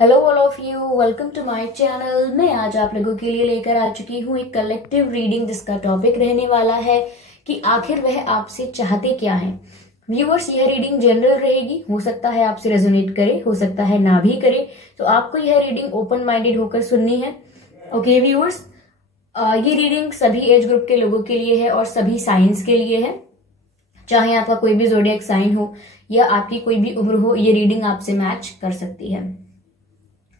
Hello all of you, welcome to my channel. मैं आज आप लोगों के लिए लेकर आ चुकी हूँ एक कलेक्टिव रीडिंग जिसका टॉपिक रहने वाला है कि आखिर वह आपसे चाहते क्या है। व्यूअर्स, यह रीडिंग जनरल रहेगी, हो सकता है आपसे रेजोनेट करे, हो सकता है ना भी करे, तो आपको यह रीडिंग ओपन माइंडेड होकर सुननी है। ओके व्यूअर्स, ये रीडिंग सभी एज ग्रुप के लोगों के लिए है और सभी साइंस के लिए है। चाहे आपका कोई भी ज़ोडिएक साइन हो या आपकी कोई भी उम्र हो, ये रीडिंग आपसे मैच कर सकती है।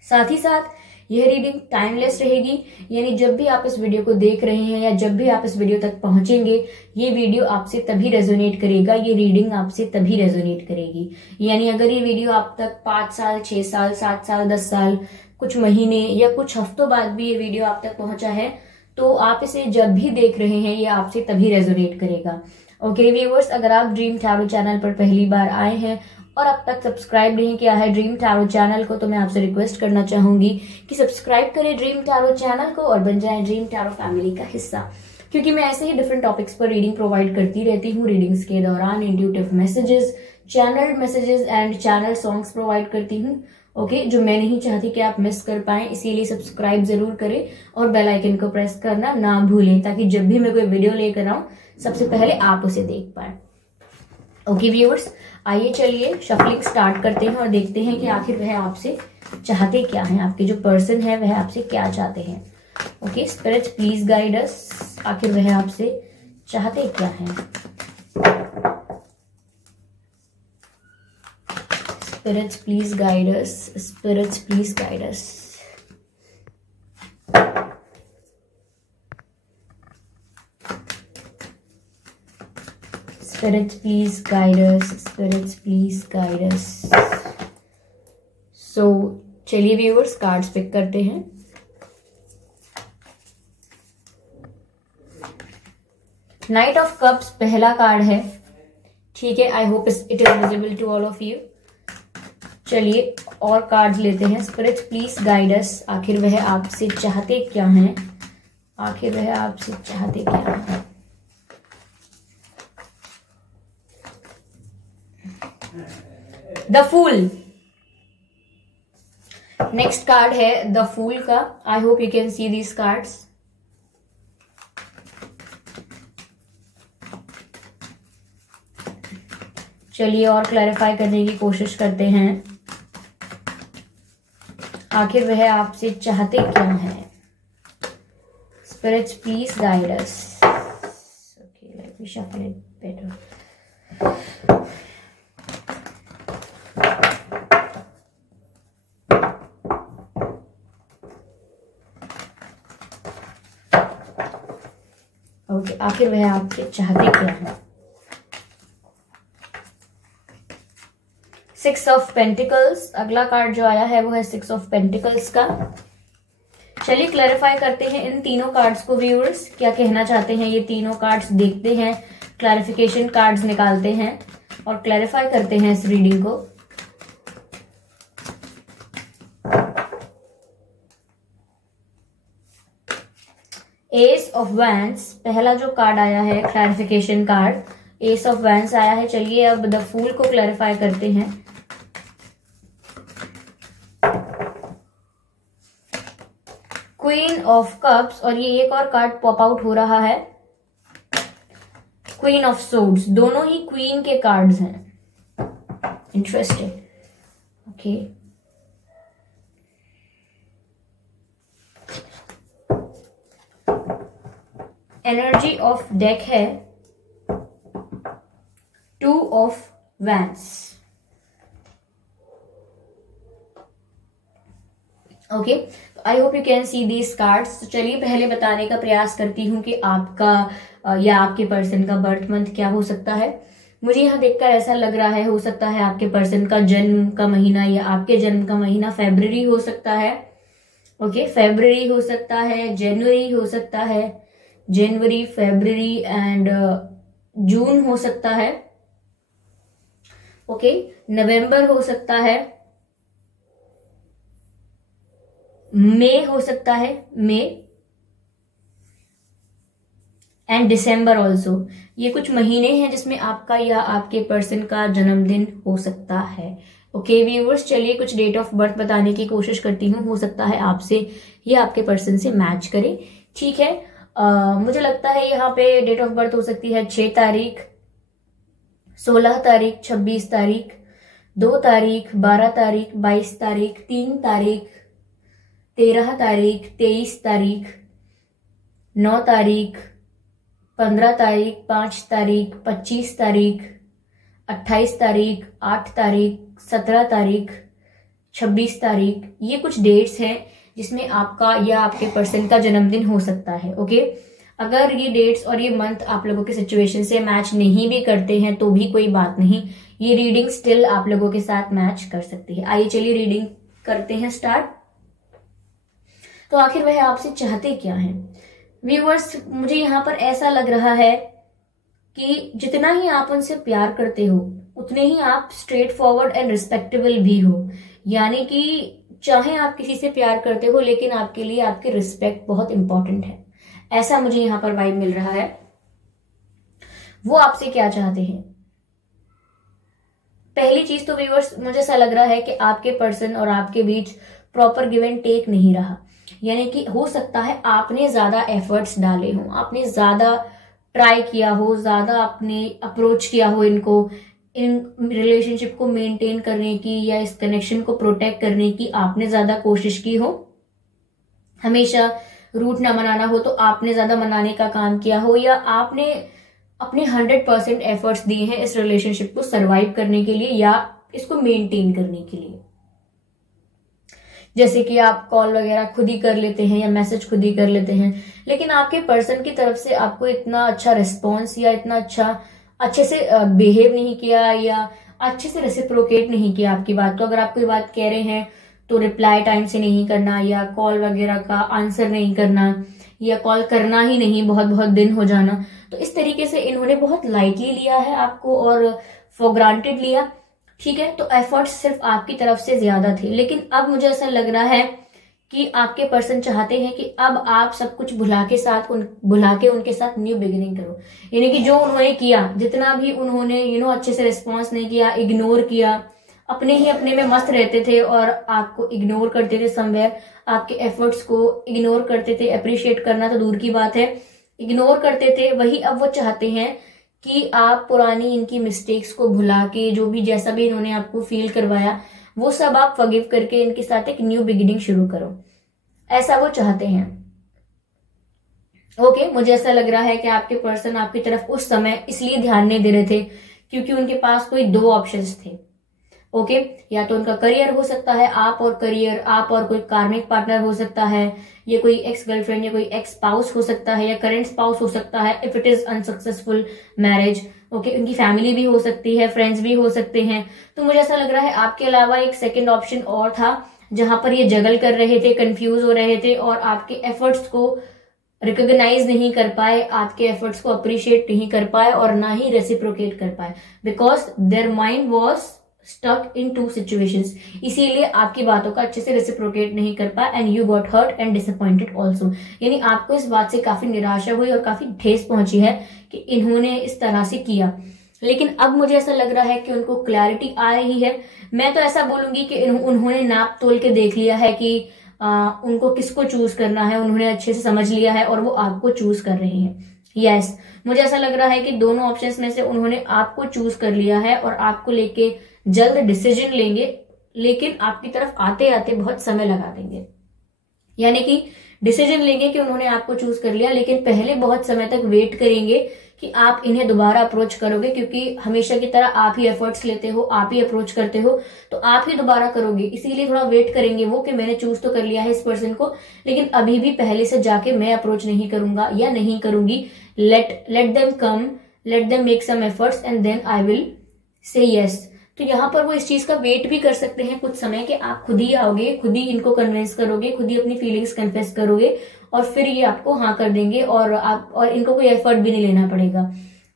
साथ ही साथ यह रीडिंग टाइमलेस रहेगी, यानी जब भी आप इस वीडियो को देख रहे हैं या जब भी आप इस वीडियो तक पहुंचेंगे, ये वीडियो आपसे तभी रेजोनेट करेगा, ये रीडिंग आपसे तभी रेजोनेट करेगी। यानी अगर ये वीडियो आप तक 5 साल, 6 साल, 7 साल, 10 साल, कुछ महीने या कुछ हफ्तों बाद भी ये वीडियो आप तक पहुंचा है, तो आप इसे जब भी देख रहे हैं ये आपसे तभी रेजोनेट करेगा। ओके व्यूअर्स, अगर आप ड्रीम टैरो चैनल पर पहली बार आए हैं और अब तक सब्सक्राइब नहीं किया है ड्रीम टैरो चैनल को, तो मैं आपसे रिक्वेस्ट करना चाहूंगी कि सब्सक्राइब करें ड्रीम टैरो चैनल को और बन जाएं ड्रीम टैरो फैमिली का हिस्सा, क्योंकि मैं ऐसे ही डिफरेंट टॉपिक्स पर रीडिंग प्रोवाइड करती रहती हूँ। रीडिंग्स के दौरान intuitive messages, channel messages and channel songs provide करती हूँ। ओके, जो मैं नहीं चाहती कि आप मिस कर पाएं, इसीलिए सब्सक्राइब जरूर करें और बेल आइकन को प्रेस करना ना भूलें, ताकि जब भी मैं कोई वीडियो लेकर आऊं सबसे पहले आप उसे देख पाए। ओके व्यूअर्स, आइए चलिए शफलिंग स्टार्ट करते हैं और देखते हैं कि आखिर वह आपसे चाहते क्या हैं, आपके जो पर्सन है वह आपसे क्या चाहते हैं। Okay spirits, please guide us, आखिर वह आपसे चाहते क्या हैं। Spirits please guide us, spirits please guide us. Spirits please guide us, spirits please guide us। So चलिए व्यूअर्स, कार्ड्स पिक करते हैं। नाइट ऑफ कप्स पहला कार्ड है, ठीक है। I hope it is visible to all of you. चलिए और cards लेते हैं। स्पिरिट्स प्लीज गाइड अस, आखिर वह आपसे चाहते क्या हैं, आखिर वह आपसे चाहते क्या हैं। द फूल, नेक्स्ट कार्ड है द फूल का। I hope you can see these cards. चलिए और क्लैरिफाई करने की कोशिश करते हैं, आखिर वह आपसे चाहते क्या है। Spirits please guide us. Okay, let me shuffle it better. Okay, आखिर वह आपसे चाहते क्या है। 6 ऑफ पेंटिकल्स, अगला कार्ड जो आया है वो है 6 ऑफ पेंटिकल्स का। चलिए क्लैरिफाई करते हैं इन तीनों कार्ड्स को। व्यूअर्स क्या कहना चाहते हैं ये तीनों कार्ड्स, देखते हैं, क्लैरिफिकेशन कार्ड्स निकालते हैं और क्लैरिफाई करते हैं इस रीडिंग को। एस ऑफ वैंड्स पहला जो कार्ड आया है, clarification card, S of wands आया है। चलिए अब द फूल को क्लैरिफाई करते हैं। क्वीन ऑफ कप्स, और ये एक और कार्ड पॉप आउट हो रहा है, क्वीन ऑफ सोर्ड्स। दोनों ही क्वीन के कार्ड्स हैं। Interesting. Okay, energy of deck है 2 of wands. Okay, I hope you can see these cards. तो चलिए पहले बताने का प्रयास करती हूँ कि आपका या आपके पर्सन का बर्थ मंथ क्या हो सकता है। मुझे यहाँ देखकर ऐसा लग रहा है, हो सकता है आपके पर्सन का जन्म का महीना या आपके जन्म का महीना फरवरी हो सकता है। ओके, फरवरी हो सकता है, जनवरी हो सकता है, जनवरी, फरवरी एंड जून हो सकता है। ओके, नवंबर हो सकता है, मई हो सकता है, मई एंड दिसंबर ऑल्सो। ये कुछ महीने हैं जिसमें आपका या आपके पर्सन का जन्मदिन हो सकता है। ओके व्यूअर्स, चलिए कुछ डेट ऑफ बर्थ बताने की कोशिश करती हूँ, हो सकता है आपसे या आपके पर्सन से मैच करे। ठीक है, मुझे लगता है यहाँ पे डेट ऑफ बर्थ हो सकती है 6 तारीख, 16 तारीख, 26 तारीख, 2 तारीख, 12 तारीख, 22 तारीख, 3 तारीख, 13 तारीख, 23 तारीख, 9 तारीख, 15 तारीख, 5 तारीख, 25 तारीख, 28 तारीख, 8 तारीख, 17 तारीख, 26 तारीख। ये कुछ डेट्स हैं जिसमें आपका या आपके पर्सन का जन्मदिन हो सकता है। ओके, अगर ये डेट्स और ये मंथ आप लोगों के सिचुएशन से मैच नहीं भी करते हैं तो भी कोई बात नहीं, ये रीडिंग स्टिल आप लोगों के साथ मैच कर सकती है। आइए चलिए रीडिंग करते हैं स्टार्ट। तो आखिर वह आपसे चाहते क्या हैं? व्यूअर्स, मुझे यहाँ पर ऐसा लग रहा है कि जितना ही आप उनसे प्यार करते हो उतने ही आप स्ट्रेट फॉरवर्ड एंड रिस्पेक्टेबल भी हो। यानी कि चाहे आप किसी से प्यार करते हो लेकिन आपके लिए आपकी रिस्पेक्ट बहुत इंपॉर्टेंट है, ऐसा मुझे यहाँ पर वाइब मिल रहा है। वो आपसे क्या चाहते हैं? पहली चीज तो व्यूअर्स, मुझे ऐसा लग रहा है कि आपके पर्सन और आपके बीच प्रॉपर गिव एंड टेक नहीं रहा। यानी कि हो सकता है आपने ज्यादा एफर्ट्स डाले हो, आपने ज्यादा ट्राई किया हो, ज्यादा आपने अप्रोच किया हो इनको, इन रिलेशनशिप को मेंटेन करने की या इस कनेक्शन को प्रोटेक्ट करने की आपने ज्यादा कोशिश की हो। हमेशा रूठ ना मनाना हो तो आपने ज्यादा मनाने का काम किया हो, या आपने अपने 100% एफर्ट्स दिए हैं इस रिलेशनशिप को सरवाइव करने के लिए या इसको मेंटेन करने के लिए। जैसे कि आप कॉल वगैरह खुद ही कर लेते हैं या मैसेज खुद ही कर लेते हैं, लेकिन आपके पर्सन की तरफ से आपको इतना अच्छा रिस्पॉन्स या इतना अच्छे से बिहेव नहीं किया या अच्छे से रेसिप्रोकेट नहीं किया आपकी बात को। अगर आप कोई बात कह रहे हैं तो रिप्लाई टाइम से नहीं करना, या कॉल वगैरह का आंसर नहीं करना, या कॉल करना ही नहीं, बहुत बहुत दिन हो जाना। तो इस तरीके से इन्होंने बहुत लाइटली लिया है आपको और फॉर ग्रांटेड लिया। ठीक है, तो एफर्ट्स सिर्फ आपकी तरफ से ज्यादा थे, लेकिन अब मुझे ऐसा लग रहा है कि आपके पर्सन चाहते हैं कि अब आप सब कुछ भुला के उनके साथ न्यू बिगिनिंग करो। यानी कि जो उन्होंने किया, जितना भी उन्होंने अच्छे से रिस्पॉन्स नहीं किया, इग्नोर किया, अपने में मस्त रहते थे और आपको इग्नोर करते थे समवेयर, आपके एफर्ट्स को इग्नोर करते थे, अप्रिशिएट करना तो दूर की बात है, इग्नोर करते थे, वही अब वो चाहते हैं कि आप पुरानी इनकी मिस्टेक्स को भुला के, जो भी जैसा भी इन्होंने आपको फील करवाया वो सब आप फॉरगिव करके इनके साथ एक न्यू बिगिनिंग शुरू करो, ऐसा वो चाहते हैं। ओके, मुझे ऐसा लग रहा है कि आपके पर्सन आपकी तरफ उस समय इसलिए ध्यान नहीं दे रहे थे क्योंकि उनके पास कोई 2 ऑप्शंस थे। ओके, या तो उनका करियर हो सकता है, आप और करियर, आप और कोई कार्मिक पार्टनर हो सकता है, ये कोई एक्स गर्लफ्रेंड या कोई एक्स स्पाउस हो सकता है, या करंट स्पाउस हो सकता है if it is unsuccessful marriage. Okay, उनकी फैमिली भी हो सकती है, फ्रेंड्स भी हो सकते हैं। तो मुझे ऐसा लग रहा है आपके अलावा एक सेकेंड ऑप्शन और था जहां पर ये जगल कर रहे थे, कंफ्यूज हो रहे थे और आपके एफर्ट्स को रिकॉग्नाइज नहीं कर पाए, आपके एफर्ट्स को अप्रिशिएट नहीं कर पाए और ना ही रेसिप्रोकेट कर पाए, because their mind was stuck in 2 situations. इसीलिए आपकी बातों का अच्छे से रेसिप्रोकेट नहीं कर पाए and you got hurt and disappointed also. यानी आपको इस बात से काफी निराशा हुई और काफी ठेस पहुंची है कि इन्होंने इस तरह से किया। लेकिन अब मुझे ऐसा लग रहा है कि उनको क्लैरिटी आ रही है। मैं तो ऐसा बोलूंगी कि उन्होंने नाप तोल के देख लिया है कि उनको किसको चूज करना है, उन्होंने अच्छे से समझ लिया है और वो आपको चूज कर रहे हैं। यस, मुझे ऐसा लग रहा है कि दोनों ऑप्शंस में से उन्होंने आपको चूज कर लिया है और आपको लेके जल्द डिसीजन लेंगे, लेकिन आपकी तरफ आते आते बहुत समय लगा देंगे। यानी कि डिसीजन लेंगे कि उन्होंने आपको चूज कर लिया, लेकिन पहले बहुत समय तक वेट करेंगे कि आप इन्हें दोबारा अप्रोच करोगे, क्योंकि हमेशा की तरह आप ही एफर्ट्स लेते हो, आप ही अप्रोच करते हो, तो आप ही दोबारा करोगे। इसीलिए थोड़ा वेट करेंगे वो कि मैंने चूज तो कर लिया है इस पर्सन को, लेकिन अभी भी पहले से जाके मैं अप्रोच नहीं करूंगा या नहीं करूंगी। Let them come, let them make some efforts and then I will say yes. तो यहाँ पर वो इस चीज का वेट भी कर सकते हैं कुछ समय कि आप खुद ही आओगे, खुद ही इनको कन्विंस करोगे, खुद ही अपनी फीलिंग्स कन्फेस करोगे और फिर ये आपको हाँ कर देंगे और इनको कोई एफर्ट भी नहीं लेना पड़ेगा।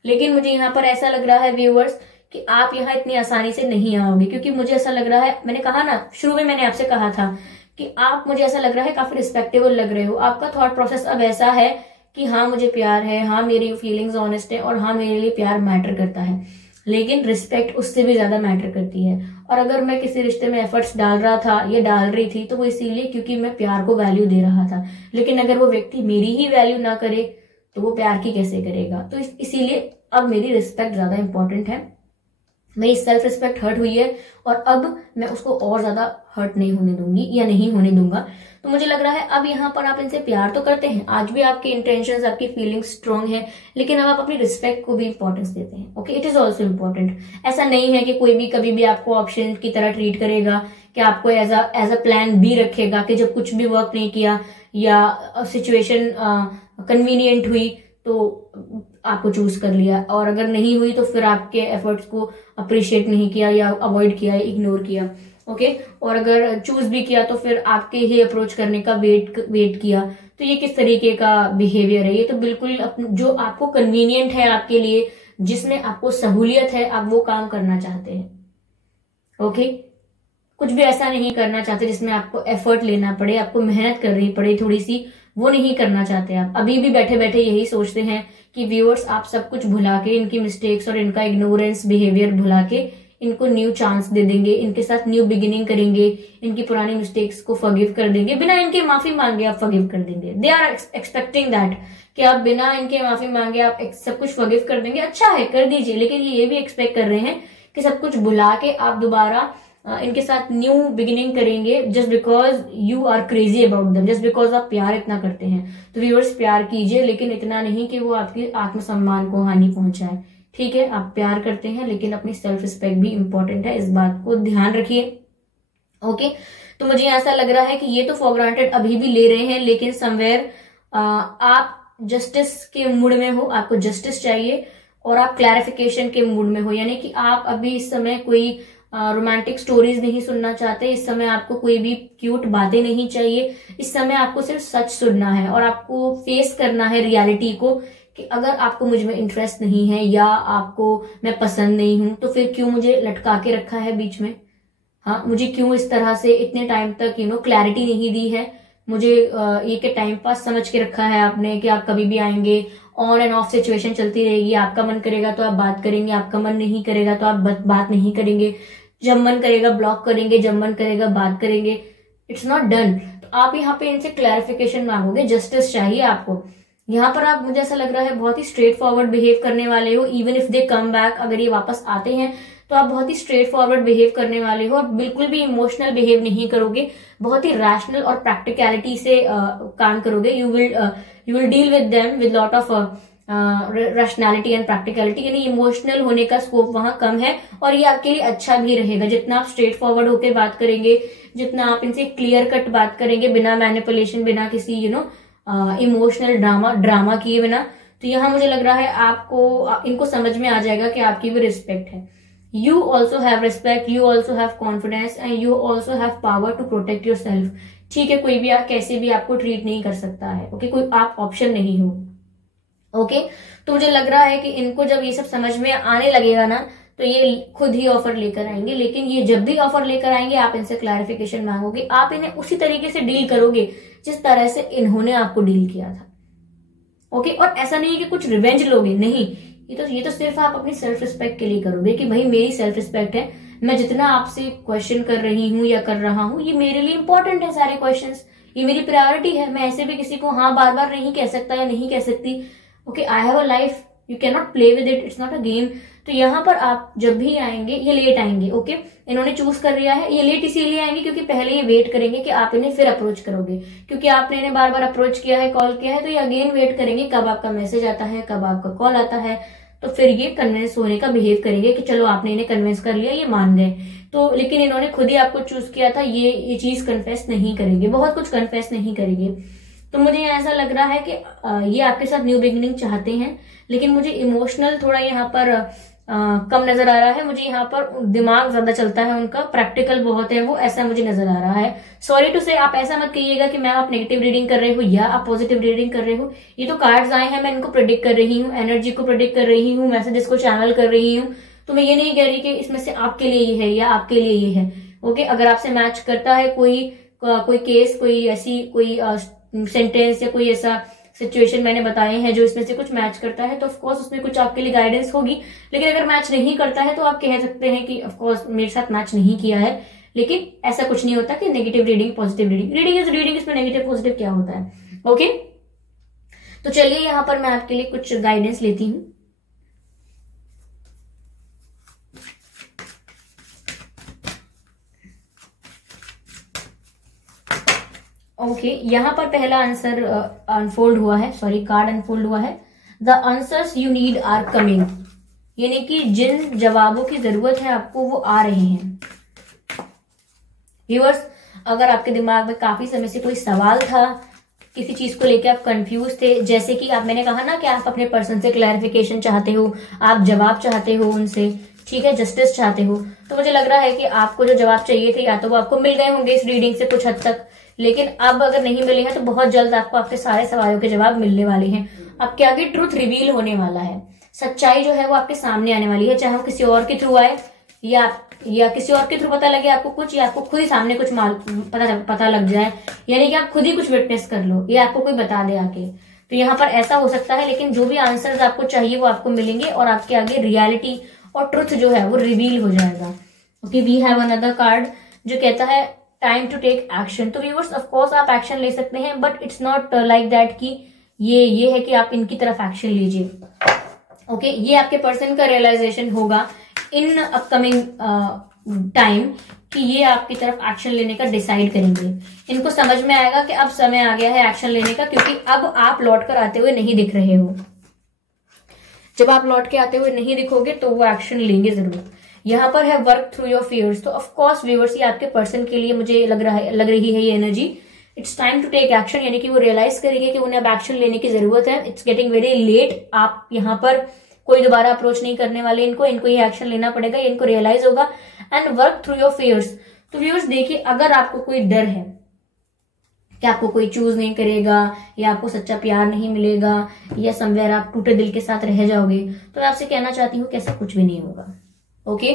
लेकिन मुझे यहाँ पर ऐसा लग रहा है व्यूअर्स कि आप यहाँ इतनी आसानी से नहीं आओगे, क्योंकि मुझे ऐसा लग रहा है, मैंने कहा ना शुरू में, मैंने आपसे कहा था कि आप, मुझे ऐसा लग रहा है काफी रिस्पेक्टेबल लग रहे हो। आपका थॉट प्रोसेस अब ऐसा है कि हाँ मुझे प्यार है, हाँ मेरी फीलिंग्स ऑनेस्ट है और हाँ मेरे लिए प्यार मैटर करता है। लेकिन रिस्पेक्ट उससे भी ज्यादा मैटर करती है। और अगर मैं किसी रिश्ते में एफर्ट्स डाल रहा था या डाल रही थी तो वो इसीलिए क्योंकि मैं प्यार को वैल्यू दे रहा था। लेकिन अगर वो व्यक्ति मेरी ही वैल्यू ना करे तो वो प्यार की कैसे करेगा। तो इसीलिए अब मेरी रिस्पेक्ट ज्यादा इंपॉर्टेंट है। मेरी सेल्फ रिस्पेक्ट हर्ट हुई है और अब मैं उसको और ज्यादा हर्ट नहीं होने दूंगी या नहीं होने दूंगा। तो मुझे लग रहा है अब यहाँ पर आप इनसे प्यार तो करते हैं, आज भी आपके इंटेंशंस, आपकी फीलिंग्स स्ट्रांग है, लेकिन अब आप अपनी रिस्पेक्ट को भी इंपॉर्टेंस देते हैं। Okay, it is also important. ऐसा नहीं है कि कोई भी कभी भी आपको ऑप्शन की तरह ट्रीट करेगा, कि आपको एज अ प्लान बी रखेगा, कि जब कुछ भी वर्क नहीं किया या सिचुएशन कन्वीनियंट हुई तो आपको चूज कर लिया, और अगर नहीं हुई तो फिर आपके एफर्ट्स को अप्रिशिएट नहीं किया या अवॉइड किया, इग्नोर किया। ओके, और अगर चूज भी किया तो फिर आपके ही अप्रोच करने का वेट किया। तो ये किस तरीके का बिहेवियर है? ये तो बिल्कुल जो आपको कन्वीनियंट है आपके लिए, जिसमें आपको सहूलियत है, आप वो काम करना चाहते हैं। ओके, कुछ भी ऐसा नहीं करना चाहते जिसमें आपको एफर्ट लेना पड़े, आपको मेहनत करनी पड़े थोड़ी सी, वो नहीं करना चाहते आप। अभी भी बैठे बैठे यही सोचते हैं कि व्यूअर्स आप सब कुछ भुला के, इनकी मिस्टेक्स और इनका इग्नोरेंस बिहेवियर भुला के इनको न्यू चांस दे देंगे, इनके साथ न्यू बिगिनिंग करेंगे, इनकी पुरानी मिस्टेक्स को फॉरगिव कर देंगे, बिना इनके माफी मांगे आप फॉरगिव कर देंगे। दे आर एक्सपेक्टिंग दैट कि आप बिना इनके माफी मांगे आप सब कुछ फॉरगिव कर देंगे। अच्छा है, कर दीजिए, लेकिन ये भी एक्सपेक्ट कर रहे हैं कि सब कुछ भुला के आप दोबारा इनके साथ न्यू बिगिनिंग करेंगे, just because you are crazy about them, just because आप प्यार इतना करते हैं। तो व्यूअर्स, प्यार कीजिए, लेकिन इतना नहीं कि वो आपकी आत्मसम्मान को हानि पहुंचाए। ठीक है, आप प्यार करते हैं लेकिन अपनी सेल्फ रिस्पेक्ट भी इंपॉर्टेंट है, इस बात को ध्यान रखिए। ओके, तो मुझे ऐसा लग रहा है कि ये तो फॉर ग्रांटेड अभी भी ले रहे हैं, लेकिन समवेयर आप जस्टिस के मूड में हो, आपको जस्टिस चाहिए, और आप क्लैरिफिकेशन के मूड में हो, यानी कि आप अभी इस समय कोई रोमांटिक स्टोरीज नहीं सुनना चाहते, इस समय आपको कोई भी क्यूट बातें नहीं चाहिए, इस समय आपको सिर्फ सच सुनना है और आपको फेस करना है रियलिटी को, कि अगर आपको मुझ में इंटरेस्ट नहीं है या आपको मैं पसंद नहीं हूं तो फिर क्यों मुझे लटका के रखा है बीच में। हाँ, मुझे क्यों इस तरह से इतने टाइम तक क्लैरिटी नहीं दी है, मुझे ये के टाइम पास समझ के रखा है आपने, कि आप कभी भी आएंगे, ऑन एंड ऑफ सिचुएशन चलती रहेगी, आपका मन करेगा तो आप बात करेंगे, आपका मन नहीं करेगा तो आप बात नहीं करेंगे, जब मन करेगा ब्लॉक करेंगे, जब मन करेगा बात करेंगे। It's not done. तो आप यहाँ पे इनसे क्लैरिफिकेशन मांगोगे, जस्टिस चाहिए आपको। यहाँ पर आप, मुझे ऐसा लग रहा है, बहुत ही स्ट्रेट फॉरवर्ड बिहेव करने वाले हो। Even if they come back, अगर ये वापस आते हैं तो आप बहुत ही स्ट्रेट फॉरवर्ड बिहेव करने वाले हो और बिल्कुल भी इमोशनल बिहेव नहीं करोगे, बहुत ही रैशनल और प्रैक्टिकलिटी से काम करोगे। You will deal with them with lot of rationality and practicality, यानी इमोशनल होने का स्कोप वहां कम है, और ये आपके लिए अच्छा भी रहेगा। जितना आप स्ट्रेट फॉरवर्ड होकर बात करेंगे, जितना आप इनसे क्लियर कट बात करेंगे, बिना मैनिपुलेशन, बिना किसी इमोशनल ड्रामा किए बिना, तो यहाँ मुझे लग रहा है आपको इनको समझ में आ जाएगा कि आपकी भी रिस्पेक्ट है। You also have respect, you also have confidence and you also have power to protect yourself. ठीक है, कोई भी कैसे भी आपको ट्रीट नहीं कर सकता है। ओके, कोई आप ऑप्शन नहीं हो। ओके, तो मुझे लग रहा है कि इनको जब ये सब समझ में आने लगेगा ना, तो ये खुद ही ऑफर लेकर आएंगे। लेकिन ये जब भी ऑफर लेकर आएंगे, आप इनसे क्लैरिफिकेशन मांगोगे, आप इन्हें उसी तरीके से डील करोगे जिस तरह से इन्होंने आपको डील किया था। ओके, और ऐसा नहीं है कि कुछ रिवेंज लोगे, नहीं, ये तो सिर्फ आप अपनी सेल्फ रिस्पेक्ट के लिए करोगे, कि भाई मेरी सेल्फ रिस्पेक्ट है, मैं जितना आपसे क्वेश्चन कर रही हूँ या कर रहा हूँ, ये मेरे लिए इंपॉर्टेंट है, सारे क्वेश्चंस, ये मेरी प्रायोरिटी है। मैं ऐसे भी किसी को हाँ बार बार नहीं कह सकता या नहीं कह सकती। Okay, I have a life, you can not play with it, it's not a game. तो यहाँ पर आप जब भी आएंगे, ये लेट आएंगे। ओके, इन्होंने चूज कर लिया है, ये लेट इसीलिए आएंगे क्योंकि पहले ये वेट करेंगे कि आप इन्हें फिर अप्रोच करोगे, क्योंकि आपने इन्हें बार बार अप्रोच किया है, कॉल किया है, तो ये अगेन वेट करेंगे कब आपका मैसेज आता है, कब आपका कॉल आता है, तो फिर ये कन्विंस होने का बिहेव करेंगे कि चलो आपने इन्हें कन्विंस कर लिया, ये मान गए। तो लेकिन इन्होंने खुद ही आपको चूज किया था, ये चीज कन्फेस नहीं करेंगे, बहुत कुछ कन्फेस नहीं करेंगे। तो मुझे ऐसा लग रहा है कि ये आपके साथ न्यू बिगिनिंग चाहते हैं, लेकिन मुझे इमोशनल थोड़ा यहाँ पर कम नजर आ रहा है। मुझे यहाँ पर दिमाग ज्यादा चलता है उनका, प्रैक्टिकल बहुत है वो, ऐसा मुझे नजर आ रहा है। सॉरी टू से, आप ऐसा मत कहिएगा कि मैं आप नेगेटिव रीडिंग कर रहे हो या आप पॉजिटिव रीडिंग कर रहे हो। ये तो कार्ड्स आए हैं, मैं इनको प्रेडिक्ट कर रही हूँ, एनर्जी को प्रेडिक्ट कर रही हूँ, मैसेजेस को चैनल कर रही हूँ। तो मैं ये नहीं कह रही कि इसमें से आपके लिए ये है या आपके लिए ये है। ओके, अगर आपसे मैच करता है कोई केस, कोई ऐसी कोई सेंटेंस या कोई ऐसा सिचुएशन मैंने बताए हैं, जो इसमें से कुछ मैच करता है तो ऑफकोर्स उसमें कुछ आपके लिए गाइडेंस होगी। लेकिन अगर मैच नहीं करता है तो आप कह सकते हैं कि ऑफकोर्स मेरे साथ मैच नहीं किया है। लेकिन ऐसा कुछ नहीं होता कि negative reading positive reading, reading is reading, इसमें नेगेटिव पॉजिटिव क्या होता है। ओके, तो चलिए यहाँ पर मैं आपके लिए कुछ गाइडेंस लेती हूँ। ओके, यहाँ पर पहला आंसर अनफोल्ड हुआ है, सॉरी कार्ड अनफोल्ड हुआ है। The answers you need are coming, यानी कि जिन जवाबों की जरूरत है आपको वो आ रहे हैं। व्यूअर्स, अगर आपके दिमाग में काफी समय से कोई सवाल था, किसी चीज को लेकर आप कंफ्यूज थे, जैसे कि मैंने कहा ना कि आप अपने पर्सन से क्लैरिफिकेशन चाहते हो, आप जवाब चाहते हो उनसे, ठीक है, जस्टिस चाहते हो, तो मुझे लग रहा है कि आपको जो जवाब चाहिए थे या तो वो आपको मिल गए होंगे इस रीडिंग से कुछ हद तक। लेकिन अब अगर नहीं मिले हैं तो बहुत जल्द आपको आपके सारे सवालों के जवाब मिलने वाले हैं। आपके आगे ट्रूथ रिवील होने वाला है, सच्चाई जो है वो आपके सामने आने वाली है, चाहे वो किसी और के थ्रू आए या किसी और के थ्रू पता लगे आपको कुछ, या आपको खुद ही सामने कुछ पता लग जाए, यानी कि आप खुद ही कुछ विटनेस कर लो या आपको कोई बता दे आके। तो यहाँ पर ऐसा हो सकता है, लेकिन जो भी आंसर्स आपको चाहिए वो आपको मिलेंगे और आपके आगे रियलिटी और ट्रुथ जो है वो रिवील हो जाएगा। Okay, we have another card जो कहता है टाइम टू टेक एक्शन। तो व्यूअर्स, ऑफ कोर्स आप एक्शन ले सकते हैं, but it's not like that कि ये है कि आप इनकी तरफ एक्शन लीजिए। ओके, ये आपके पर्सन का रियलाइजेशन होगा इन अपकमिंग टाइम कि ये आपकी तरफ एक्शन लेने का डिसाइड करेंगे। इनको समझ में आएगा कि अब समय आ गया है एक्शन लेने का, क्योंकि अब आप लौट कर आते हुए नहीं दिख रहे हो। जब आप लौट के आते हुए नहीं दिखोगे तो वो एक्शन लेंगे जरूर। यहाँ पर है वर्क थ्रू योर फियर्स। तो ऑफ कोर्स व्यूअर्स, ये आपके पर्सन के लिए मुझे लग रही है ये energy. It's time to take action, यानी कि वो रियलाइज करेंगे कि उन्हें अब एक्शन लेने की जरूरत है। It's getting very late. आप यहाँ पर कोई दोबारा अप्रोच नहीं करने वाले इनको ये एक्शन लेना पड़ेगा, इनको रियलाइज होगा। And work through your fears. तो व्यूअर्स देखिए, अगर आपको कोई डर है कि आपको कोई चूज नहीं करेगा या आपको सच्चा प्यार नहीं मिलेगा या समवेयर आप टूटे दिल के साथ रह जाओगे, तो मैं आपसे कहना चाहती हूँ कि ऐसा कुछ भी नहीं होगा। ओके,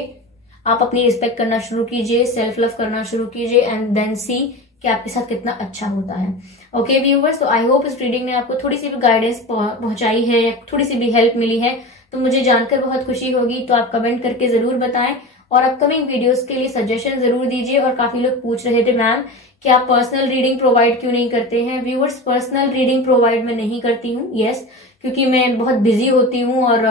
आप अपनी रिस्पेक्ट करना शुरू कीजिए, सेल्फ लव करना शुरू कीजिए एंड देन सी कि आपके साथ कितना अच्छा होता है। ओके व्यूअर्स, तो आई होप इस रीडिंग ने आपको थोड़ी सी भी गाइडेंस पहुंचाई है, थोड़ी सी भी हेल्प मिली है, तो मुझे जानकर बहुत खुशी होगी। तो आप कमेंट करके जरूर बताएं और अपकमिंग वीडियोस के लिए सजेशन जरूर दीजिए। और काफी लोग पूछ रहे थे मैम कि आप पर्सनल रीडिंग प्रोवाइड क्यों नहीं करते हैं। व्यूअर्स, पर्सनल रीडिंग प्रोवाइड मैं नहीं करती हूँ, यस, क्योंकि मैं बहुत बिजी होती हूँ और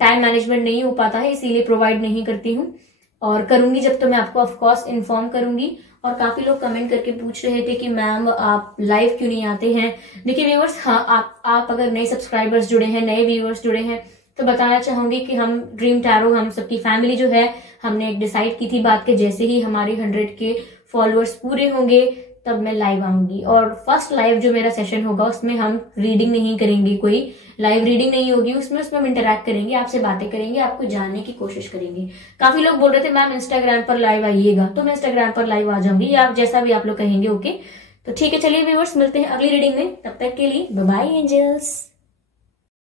टाइम मैनेजमेंट नहीं हो पाता है, इसीलिए प्रोवाइड नहीं करती हूँ। और करूंगी जब तो मैं आपको ऑफकोर्स इन्फॉर्म करूंगी। और काफी लोग कमेंट करके पूछ रहे थे कि मैम आप लाइव क्यों नहीं आते हैं। देखिए व्यूअर्स, हाँ, आप अगर नए सब्सक्राइबर्स जुड़े हैं, नए व्यूअर्स जुड़े हैं, तो बताना चाहूंगी कि हम ड्रीम टैरो, हम सबकी फैमिली जो है, हमने एक डिसाइड की थी बात के जैसे ही हमारे 100 के फॉलोअर्स पूरे होंगे तब मैं लाइव आऊंगी। और फर्स्ट लाइव जो मेरा सेशन होगा उसमें हम रीडिंग नहीं करेंगे, कोई लाइव रीडिंग नहीं होगी उसमें हम इंटरैक्ट करेंगे, आपसे बातें करेंगे, आपको जानने की कोशिश करेंगे। काफी लोग बोल रहे थे मैम इंस्टाग्राम पर लाइव आइएगा, तो मैं इंस्टाग्राम पर लाइव आ जाऊंगी, या आप जैसा भी आप लोग कहेंगे। ओके, तो ठीक है, चलिए व्यूअर्स, मिलते हैं अगली रीडिंग में। तब तक के लिए बाय बाय एंजल्स।